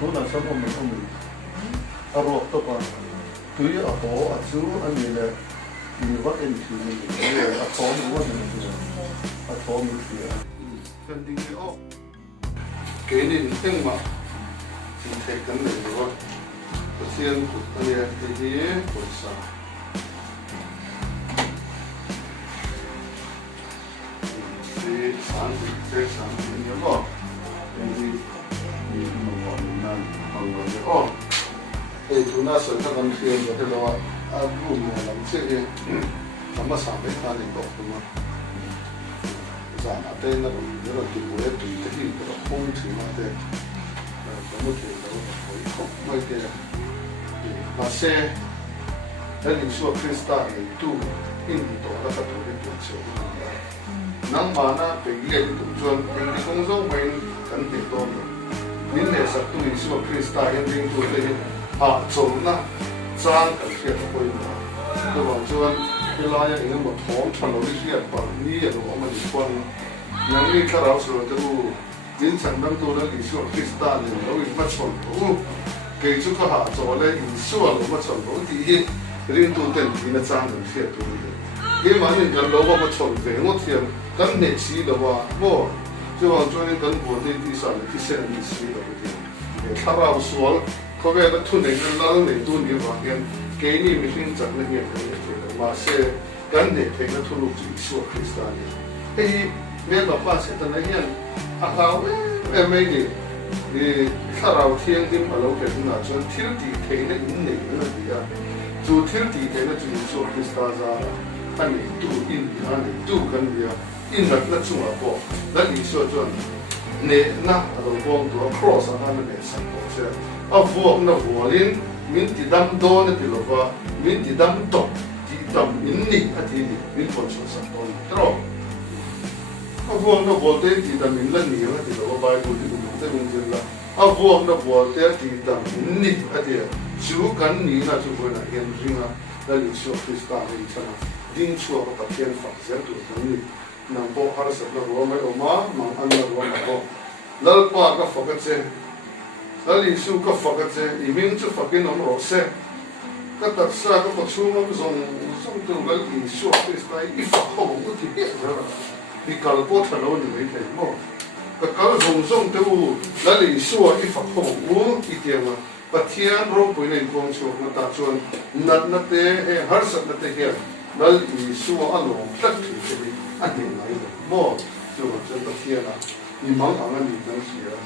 tu na sa mo mo mo aro to pa tu ya ho a chu ani le ni wa en chu ni a to mo wa ni a to mo ti ya kan ding ni o ke ni teng ma sin te kan le wa ko sian ku ani a ti ko sa sáng thì sáng thì nhớ bỏ thì mà gọi là bằng gọi là ô thì chúng ta sẽ các anh chị em có thể là ăn uống mà làm chuyện gì làm mà sáng bên ta thì tốt đúng không? Sáng ở đây là rất là tuyệt vời tùy cái gì đó không chỉ mà thế có một cái đó là không mấy cái mà xe đây là số Krista thì tu in đó là các thứ cái chuyện nang mana pegile tujuan yang dikongzong main kan tikton minne satu isu Krista yang ring tu le a chomna chang ka khia ko ina to bang chuan hilaya ina mo thom thalo ri hria pa ni ya ro ma ni kwang nang ni kharau so tu jin chan dam tu le isu Krista le lo i ma chon u ke chu ka ha cho le isu lo ma chon ro ti rin tu ten ti na chang ka khia tu cái mà mình cần đâu mà chọn về ngõ thiền cần nể xí đâu mà mua chứ còn cho nên cần buồn thì đi sản thì sẽ nể xí đâu cái gì thà vào xuống có vẻ là thuần này nó nể tu nhiều vàng cái này mình xin chẳng là nhiều cái này mà sẽ cần nể thấy nó thuần lục chỉ số Christian cái nên là ba sẽ tận này à cao em mấy gì thì thà vào thiền thì mà lâu cái nào cho thiếu thì thấy nó in nể nó gì à dù thiếu thì thấy nó chỉ số Christian ra anh ấy tu in anh ấy tu cần việc in là nó chung là bộ đó lý do cho nè na đầu bom đó cross anh ấy nè sang bộ chứ à vuông nó vuông lên mình thì đâm đô nó thì là va mình thì đâm tóc thì đâm in nị thì mình còn chọn sang bộ đó à vuông nó vuông thế thì đâm in lên nị thì là va bài bút thì cũng thế mình chỉ là à vuông nó vuông thế thì đâm in nị thì chú cần nị là chú phải là hiện riêng là lý do Christa này cho nó din chua ka pathian fak zel tu thani nang bo har sa na ro mai oma mang an na ro na bo lal pa ka fak che lal isu ka fak che I ming chu fakin on ro se ka ta sa ka pa chu ma zong tu lal isu Krista I fak ho ko ti be ra ni kal po thalo ni mai thai mo ka kal zong tu lal isu I fak ho u I te ma pathian ro pui nei kong chu na ta chuan nat na te har sat na te hian nal isu along tak thi te ani mai mo chu chu ta thia na ni mang ang ani nang sia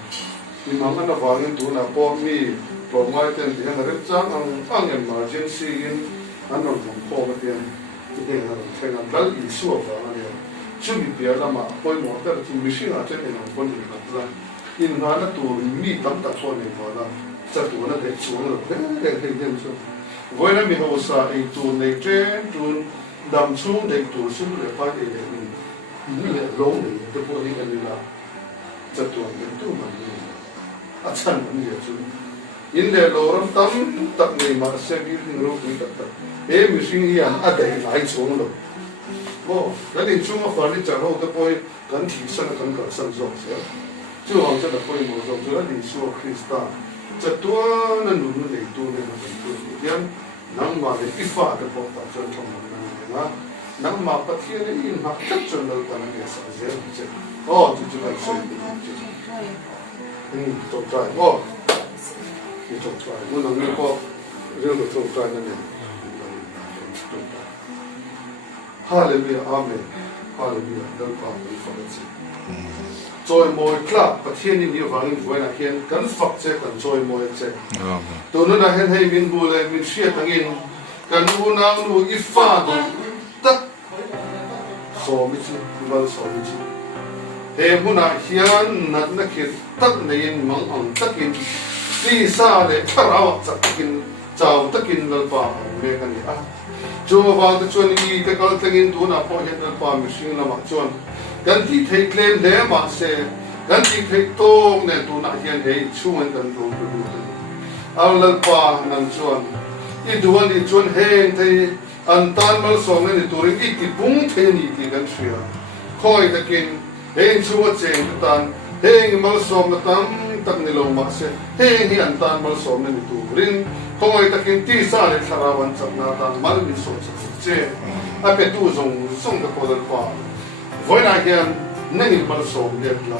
ni mang ana wangin tu na po mi pro mai ten ti na rep chang ang emergency in an no po ma ten ti na thena nal isu wa ani chu mi pia la ma poi mo ta ti machine a chen ni no pon ni na la in na na tu mi tam ta po ni mo la cha tu na de chu na de de chu voi na mi ho sa ai tu nei chen tu đam xuống để tụ xuống để phải để như là lỗ để tôi có những cái là chặt tuần những tu mà như à chân cũng như chứ in để lỗ lắm tắm tập người mà sẽ biết những lúc như tập em mình suy nghĩ à để lại xuống rồi ô cái này chúng mà phải đi chợ hậu tôi coi cần thị sản cần cả sản xuất chứ chứ không cho được coi một rồi cho nó đi xuống Krista chặt tuần nó nụ để tu nên nó tu thì nang mà để ít pha được bóc tát cho trong nó nang mà bắt thiên này in học tất cho nó cái này sẽ dễ chứ ô thì chúng ta sẽ trồng trái ô thì trồng trái muốn làm gì có riêng được trồng trái này Hallelujah Amen Hallelujah đơn phật đơn phật chứ rồi mồi club bắt thiên này nhiều vàng vui là hiện cần phật chứ cần rồi mồi chứ tôi nói là hiện hay mình bu lên mình xuyên thằng in cần bu nang bu ít pha đồ tất số mi chứ vâng số mi chứ thế bu na hiện nát nát kia tất này mang ông tất in đi xa để tháo áo tất in chào tất in lần ba về cái này cho vào cái chuyện này cái câu thằng in tu na po hiện lần ba mình xuyên là mặc chuyện gần thì thấy lên để mà sẽ gần thì thấy tông nên tu na hiện thấy chung anh cần tu ang lalpa ng chuan iduan di chuan heng thei an tan mal song ni turing itipung the ni ti kan sia khoi takin heng chuwa cheng tan heng mal song tam tak nilo makse he ni antan mal som ni tu rin kong ai takin ti sa le tharawan chak na tan mal ni so che a pe tu zong ka ko pa voi na hian nei mal som le la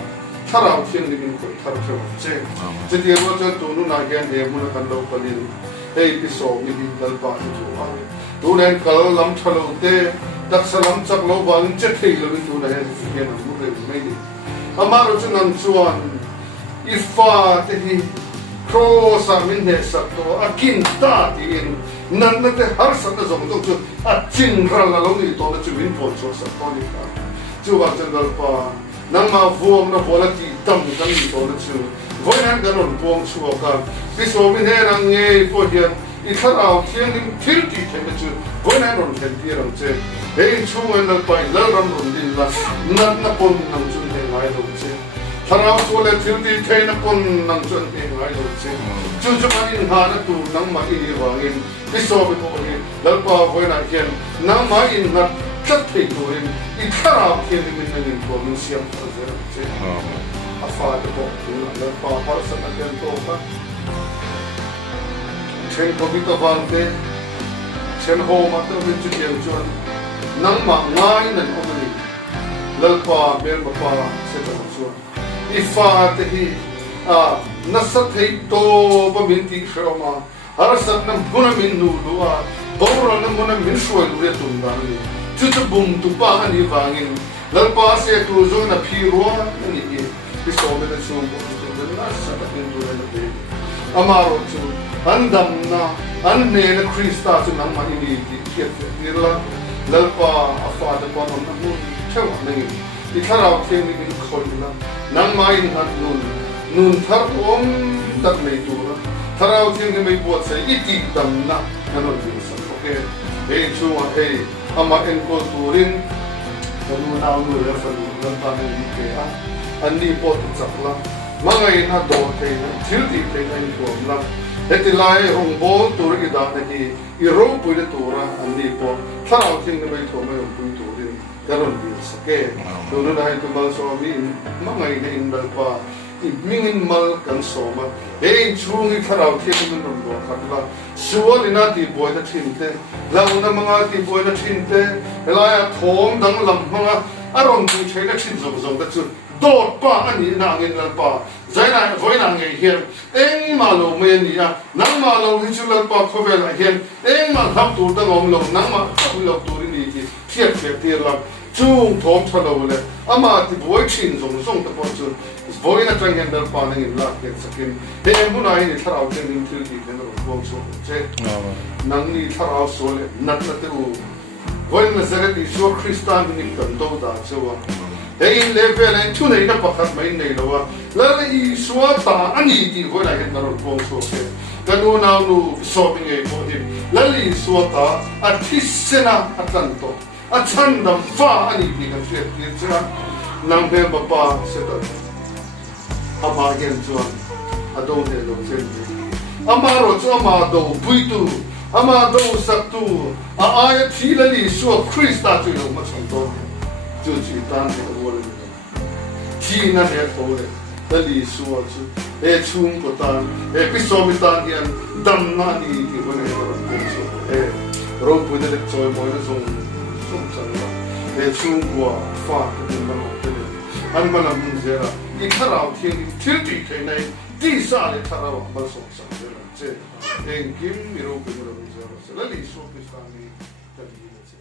tharaw thiang ni min ko thar che ti ro cha tu nu na hian he mun kan lo palin he pi so mi din dal pa chu a tu nen kal lam thalo te tak salam chak lo bang che thei lo tu na he hian mu re mai ni amaro chu nan chuan ifa te hi cross a min ne sak to a kin ta ti in nan na te har sa na zong chu a chin ra la lo ni to na chu min po chu sa to ni ka chu wa chen dal pa nang ma vuông na bola ti tam kan ni to na chu voi nan kan on puang chu ka pi so min he rang nge po hian i tharau thiang nim thil ti the na chu voi nan on thel ti rang che he chu en dal pa la ram ron din la nan na pon nang chu he ngai lo che thằng số là thiếu đi thấy nó còn nằm chân thì ngay rồi chứ chú chú anh in hà nó tụ nắng mà in vào in cái số bị bỏ in lần qua với lại hiện nắng mà in nó rất thì tụ in ít khá là hiện mình nên của mình xem ở dưới chứ à pha cái bộ tụ lần qua bao giờ nó đến đâu cả trên có biết tao vang thế trên hồ mà tao biết chuyện nhiều chuyện nắng mà ngay nên không được lần qua bên mà qua sẽ được chuyện ifa te hi nasat hei to ba min ti khroma har sat nam guna min nu lua bora nam guna min shoi lu re tum dan ni chu chu bum tu pa ani wangin lal pa se tu zo na phi ro ani ni ki so me na chu bu tu na sa ta min du na de amaro chu andam na an ne na krista chu nam ma ni ti kiet ti la lal pa afa de pa nam mu chau na ni i tharau thiang ni min khoi la nang mai hat nun thar om tak nei tu la tharau thiang ni mai buat sai i ti dam na nanon ni sa okay he chu wa he ama en ko turin nu na nu le fa nu ta ni ke a an ni po tu chak la mangai na do thei na thil ti thei na ni ko la heti lai hong bol tur i da na hi i ro pu le tura an ni po tharau thiang ni mai tho mai pu turin karon bi sake no no dai tu mal so mi mangai ne in dal pa i mingin mal kan so ma e chung i tharau the kun non do khatla suwal ina ti boy da thin te launa manga ti boy da thin te elaya thom dang lam manga aron tu chena thin zong zong da chu dot pa ani na ngin lal pa zaina voi na nge hian eng ma lo me ni a nang ma lo hi chu lal pa khovel a hian eng ma thap tu da ngom lo nang ma thap lo tu ri ni ki thiet thiet tir la chung thom thalo le ama ti boi chin zong zong ta po chu voi na tang dal pa na in la ke sakin he em bu na ni tharau ten nim thil ti ten ro bo chu che nang ni tharau so le nat na te u voi na zare ti so kristan ni kan do da chu in level and two nei na pakhat mai nei lo wa la i suwa ta ani ti voi na het na ro bo chu ke kanu na nu so mi nge bo di la li suwa ta a thisena atanto a chandam fa ani ti ka se ti chha nam be ba pa se ta ama gen chuan a do ne lo chen ama ro chu ama do pui tu ama do sak tu a aya thi la li suwa krista tu lo ma chang to chu chi tan ne wo le chi na ne to le la li suwa chu e chung ko tan e pi so mi tan hian dam na ni ti ko ne ro ko chu e ro pu de choi mo na song song chang la e chung ko fa ko ma no te an ma na mun zera i tharau thiang ni thil ti thei nei ti sa le tharau ma so sang zera che eng kim mi ro pu ro zera la li so pi sa ni ta ni che